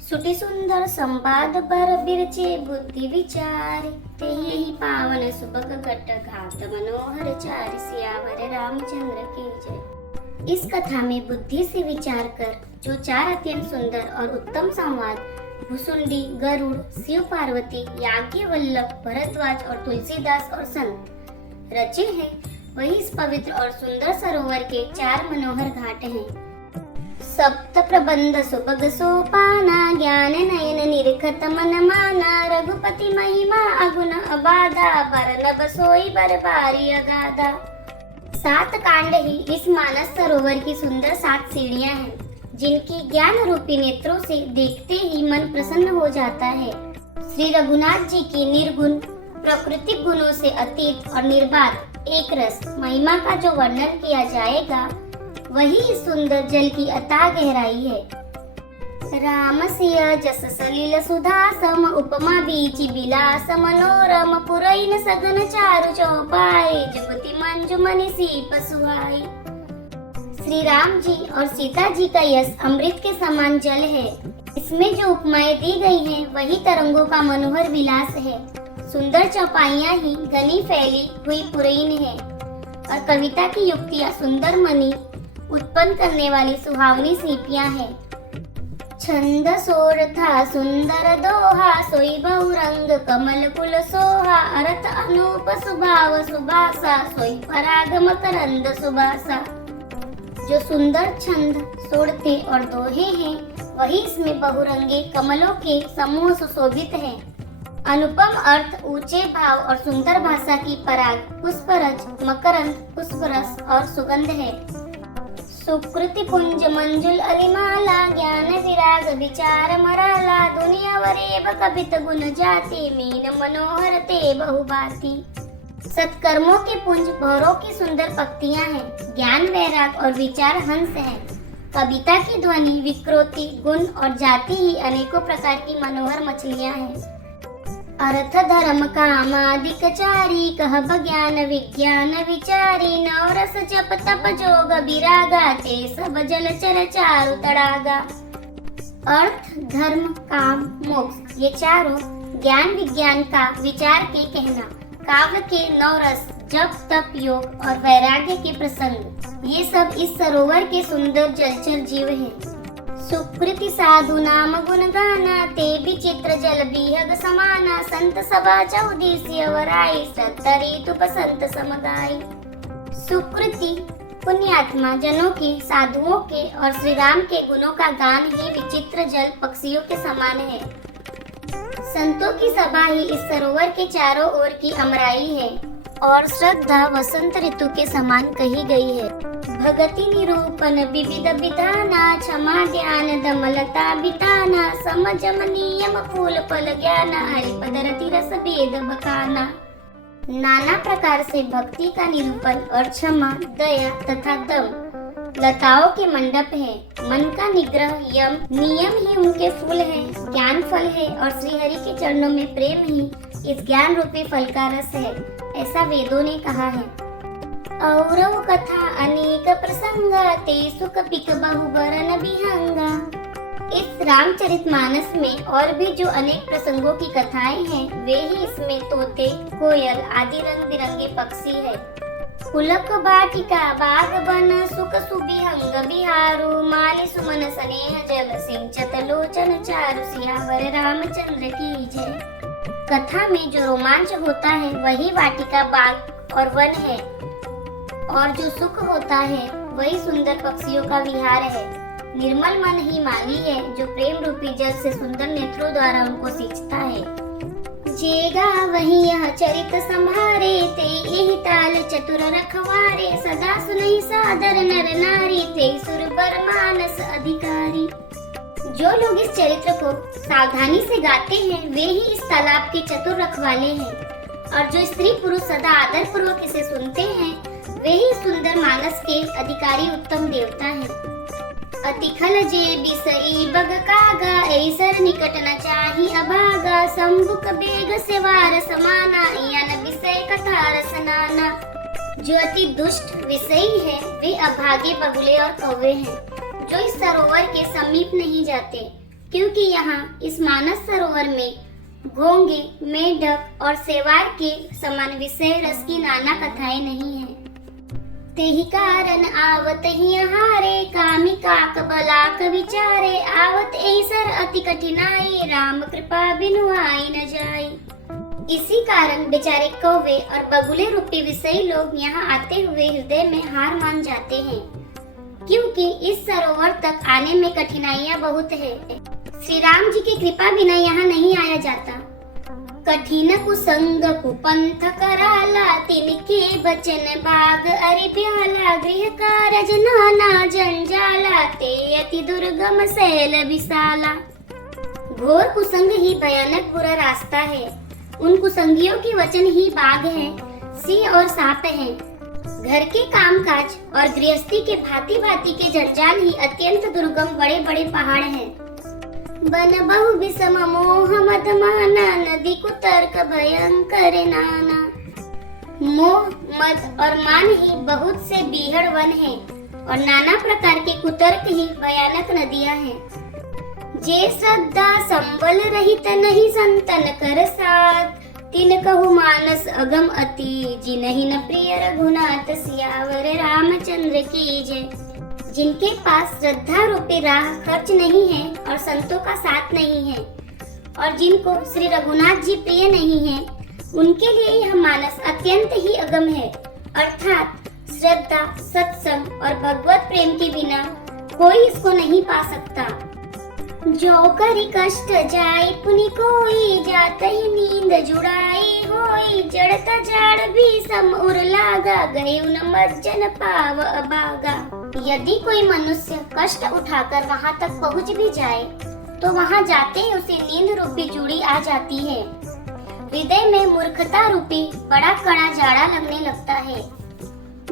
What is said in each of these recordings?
सुटी सुंदर संवाद बर बिरचे बुद्धि विचार ते ही पावन सुबक घट घात मनोहर चार सियावर रामचंद्र की जय। इस कथा में बुद्धि से विचार कर जो चार अत्यंत सुंदर और उत्तम संवाद भुसुंडी, गरुड़, शिव पार्वती, याज्ञवल्लभ, भरद्वाज और तुलसीदास और संत रचे हैं, वही इस पवित्र और सुंदर सरोवर के चार मनोहर घाट हैं। सप्त प्रबंध सुभग सोपाना, ज्ञान नयन निरखत मन माना, रघुपति महिमा अगुण अबाधा, बरनब सोई बरबारी अगाधा। 7 कांड ही इस मानस सरोवर की सुंदर 7 सीढ़ियां हैं, जिनकी ज्ञान रूपी नेत्रों से देखते ही मन प्रसन्न हो जाता है। श्री रघुनाथ जी की निर्गुण प्राकृतिक गुणों से अतीत और निर्बाध एक रस महिमा का जो वर्णन किया जाएगा, वही इस सुंदर जल की अथाह गहराई है। राम सिय जस सलिल सुधा सम, उपमा बीच बिलास मनोरम, पुरैन सगन चारु चौपाई, जुगति मंजु मनि सीप सुहाई। श्री राम जी और सीता जी का यश अमृत के समान जल है। इसमें जो उपमाएं दी गई हैं, वही तरंगों का मनोहर विलास है। सुंदर चौपाइयां ही घनी फैली हुई पुरैन है, और कविता की युक्तियां सुंदर मणि उत्पन्न करने वाली सुहावनी सीपियां हैं। छंद सोर था सुंदर दोहा, सोई बहुरंग कमल कुल सोहा, अर्थ अनूप सुभाव सुभासा, सोई पराग मकरंद सुबासा। जो सुंदर छंद, सोड़ते और दोहे हैं, वही इसमें बहुरंगे कमलों के समूह सुशोभित हैं। अनुपम अर्थ, ऊंचे भाव और सुंदर भाषा की पराग, पुष्परज, मकरंद, पुष्परस और सुगंध है। सुकृति पुंज मंजुल अलिमाला, ज्ञान विराग विचार मराला, दुनिया वरेब कवित गुण जाति, मीन मनोहर ते बहुभांति। सत्कर्मों के पुंज भौरों की सुंदर पंक्तियां हैं, ज्ञान वैराग और विचार हंस है। कविता की ध्वनि, विकृति, गुण और जाति ही अनेकों प्रकार की मनोहर मछलियां हैं। अर्थ धर्म काम आदिक चारी, कहब ज्ञान विज्ञान विचारी, नवरस जप तप जोग विरागा, ते सब जलचर चारु तड़ागा। अर्थ, धर्म, काम, मोक्ष, ये चारों ज्ञान विज्ञान का विचार के कहना, काव्य के नवरस, जप तप योग और वैराग्य के प्रसंग, ये सब इस सरोवर के सुंदर जलचर जीव हैं। सुकृति साधु नाम गुण गाना, ते विचित्र जल बिहग समाना, संत सभा चौदीसी अवराई, सत्तरी तुप संत समगाई। सुकृति पुण्यात्मा जनों के, साधुओं के और श्री राम के गुणों का गान ही विचित्र जल पक्षियों के समान है। संतों की सभा ही इस सरोवर के चारों ओर की अमराई है, और श्रद्धा वसंत ऋतु के समान कही गई है। भगति निरूपण विविध विधाना, क्षमा ज्ञान दमलता बिताना, समझम नियम फूल फल ज्ञान, हरिपद रति रस भेद बखाना। नाना प्रकार से भक्ति का निरूपण और क्षमा, दया तथा दम लताओं के मंडप है। मन का निग्रह, यम, नियम ही उनके फूल है, ज्ञान फल है, और श्री हरि के चरणों में प्रेम ही इस ज्ञान रूपी फल का रस है, ऐसा वेदों ने कहा है। औरव कथा अनेक प्रसंगा, ते सुख पिक बहुबरन बिहंगा। इस रामचरितमानस में और भी जो अनेक प्रसंगों की कथाएं हैं, वे ही इसमें तोते, कोयल आदि रंग बिरंगे पक्षी है। पुलक बाटिका बाग बन, सुख सुबिहंग बिहारू, माली सुमन स्नेह जल, सिंचत लोचन चारु, सियावर रामचंद्र की जय। कथा में जो रोमांच होता है, वही वाटिका, बाग और वन है, और जो सुख होता है, वही सुंदर पक्षियों का विहार है। निर्मल मन ही माली है, जो प्रेम रूपी जल से सुंदर नेत्रों द्वारा उनको सींचता है। जेगा वही यह चरित संभारे, ते यही ताल चतुर रखवारे, सदा सुनहि सादर नर नारी, ते सुरबर मानस अधिकारी। जो लोग इस चरित्र को सावधानी से गाते हैं, वे ही इस तालाब के चतुर रखवाले हैं, और जो स्त्री पुरुष सदा आदर पूर्वक इसे सुनते हैं, वे ही सुंदर मानस के अधिकारी उत्तम देवता हैं। अतिखल जे बिसरी बग कागा, ऐसर निकट न चाही अभागा, संबुक बेग सेवार समाना, यन विषय कथा रसनाना। जो अति दुष्ट विषयी है, वे अभागे बगुले और कौवे हैं, जो इस सरोवर के समीप नहीं जाते। क्योंकि यहाँ इस मानस सरोवर में घोंगे, मेढक और सेवार के समान विषय रस की नाना कथाएं नहीं है। तेहि कारण आवत ही हारे, कामी काक बलाक विचारे, आवत ऐसर अति कठिनाई, राम कृपा बिनु आई न जाई। इसी कारण बेचारे कौवे और बगुले रूपी विषयी लोग यहाँ आते हुए हृदय में हार मान जाते हैं, क्योंकि इस सरोवर तक आने में कठिनाइयाँ बहुत है। श्री राम जी की कृपा बिना यहाँ नहीं आया जाता। कठिन कुसंग कुपंथ कराला, तिनके बचन बाग अरि ब्याला, गृह कारज नाना जंजाला, ते अति दुर्गम शैल विशाला। घोर कुसंग ही भयानक बुरा रास्ता है। उन कुसंगियों की वचन ही बाघ है, सिंह और सांप है। घर के कामकाज और गृहस्थी के भांति भांति के जंजाल ही अत्यंत दुर्गम बड़े बड़े पहाड़ हैं। बन बहु विषम मोह मद माना, नदी कुतर्क भयंकर नाना। मोह, मद और मान ही बहुत से बीहड़ वन हैं और नाना प्रकार के कुतर्क ही भयानक नदियां हैं। जे श्रद्धा संबल रहित नहीं संतन कर साथ, तिन कहु मानस अगम अति, जिनहि न प्रिय रघुनाथ सियावर रामचंद्र की जय। जिनके पास श्रद्धा रूपी राह खर्च नहीं है और संतों का साथ नहीं है, और जिनको श्री रघुनाथ जी प्रिय नहीं है, उनके लिए यह मानस अत्यंत ही अगम है। अर्थात श्रद्धा, सत्संग और भगवत प्रेम के बिना कोई इसको नहीं पा सकता। जो करी कष्ट जाई पुनि कोई, जात ही नींद जुड़ाई होई, जड़ता जाड़ भी सम उर लागा, गए उन मज्जन पाव अबागा। यदि कोई मनुष्य कष्ट उठाकर वहाँ तक पहुँच भी जाए तो वहाँ जाते ही उसे नींद रूपी चूड़ी आ जाती है। हृदय में मूर्खता रूपी बड़ा कड़ा जाड़ा लगने लगता है,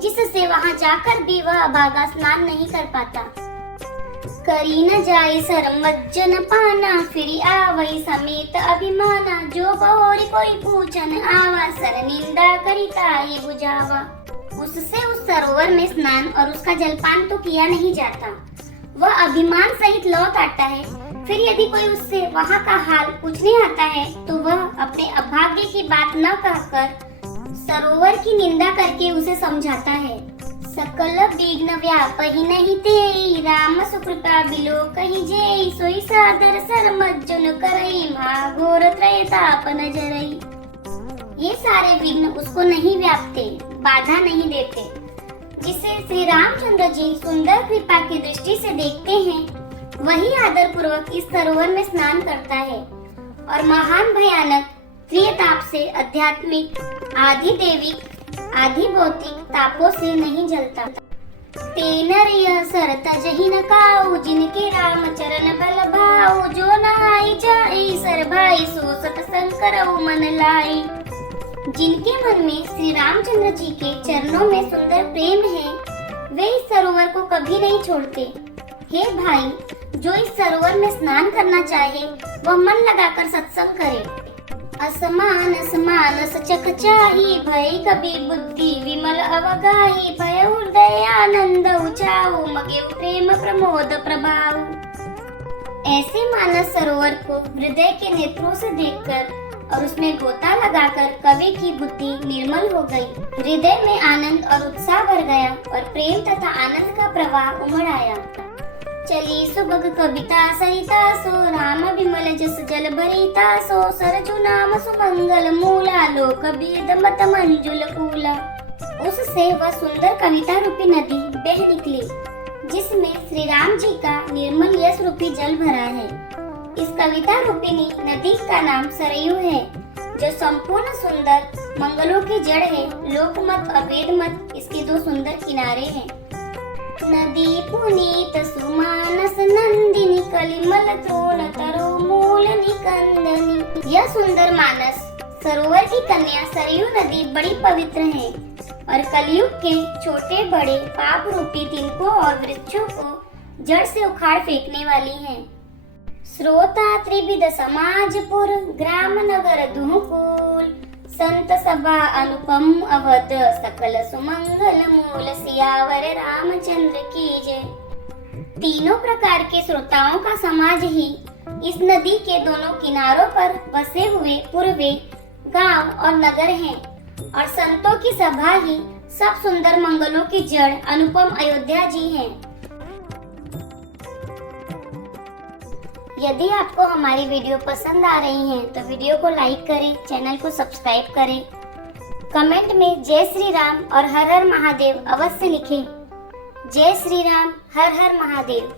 जिससे वहाँ जाकर भी वह अभागा स्नान नहीं कर पाता। करी न जाई शरम मज्जन पाना, फिर आवई समेत अभिमाना, जो बहुरी कोई पूछन आवा, सर निंदा करिता ही बुझावा। उससे उस सरोवर में स्नान और उसका जलपान तो किया नहीं जाता, वह अभिमान सहित लौट आता है। फिर यदि कोई उससे वहाँ का हाल पूछने आता है तो वह अपने अभाग्य की बात न कहकर सरोवर की निंदा करके उसे समझाता है। सकल विघ्न व्यापहि नहीं तेई, राम सुकृपा बिलो कहि जेई, सोई सादर सर मज्जन करई, महाघोर त्रयताप न जरई। ये सारे विघ्न उसको नहीं व्यापते, बाधा नहीं देते। जिसे श्री रामचंद्र जी सुंदर कृपा की दृष्टि से देखते हैं, वही आदर पूर्वक इस सरोवर में स्नान करता है और महान भयानक प्रियताप से आध्यात्मिक, आदि देविक, आदि भौतिक तापों से नहीं जलता। तेनर यह सरत जही न काऊ, जिनके राम चरण बल भाऊ, जो नहाई जाई सर भाई, सो सतसंग करऊ मन लाई। जिनके मन में श्री रामचंद्र जी के चरणों में सुंदर प्रेम है, वे इस सरोवर को कभी नहीं छोड़ते। हे भाई, जो इस सरोवर में स्नान करना चाहे वह मन लगाकर सत्संग करे। असमान समान सचक चाही, भय कभी बुद्धि विमल अवगाही, भय हृदय आनंद उचाऊ, मगे प्रेम प्रमोद प्रभाव। ऐसे मानस सरोवर को हृदय के नेत्रों से देखकर और उसमें गोता लगाकर कवि की बुद्धि निर्मल हो गई, हृदय में आनंद और उत्साह भर गया और प्रेम तथा आनंद का प्रवाह उमड़ आया। चली सुबग कविता सरिता सो, राम विमल जस जल भरिता सो, सरजु नाम सुमंगल मूला, लोक भेद मत मंजुल कूला। उससे वह सुंदर कविता रूपी नदी बह निकली, जिसमें श्री राम जी का निर्मल यश रूपी जल भरा है। इस कविता रूपिणी नदी का नाम सरयू है, जो संपूर्ण सुंदर मंगलों की जड़ है। लोकमत और वेदमत इसके दो सुंदर किनारे हैं। नदी पुनीत सुमानस नंदिनी, कलिमल तृण तरु मूल निकंदनी। यह सुंदर मानस सरोवर की कन्या सरयू नदी बड़ी पवित्र है और कलयुग के छोटे बड़े पाप रूपी तिनकों और वृक्षों को जड़ से उखाड़ फेंकने वाली है। श्रोता त्रिविध समाजपुर, ग्राम नगर दुहकूल, संत सभा अनुपम अवध, सकल सुमंगल मूल, सियावर रामचंद्र की जय। तीनों प्रकार के श्रोताओं का समाज ही इस नदी के दोनों किनारों पर बसे हुए पूर्वे गांव और नगर हैं और संतों की सभा ही सब सुंदर मंगलों की जड़ अनुपम अयोध्या जी हैं। यदि आपको हमारी वीडियो पसंद आ रही है तो वीडियो को लाइक करें, चैनल को सब्सक्राइब करें, कमेंट में जय श्री राम और हर हर महादेव अवश्य लिखें। जय श्री राम, हर हर महादेव।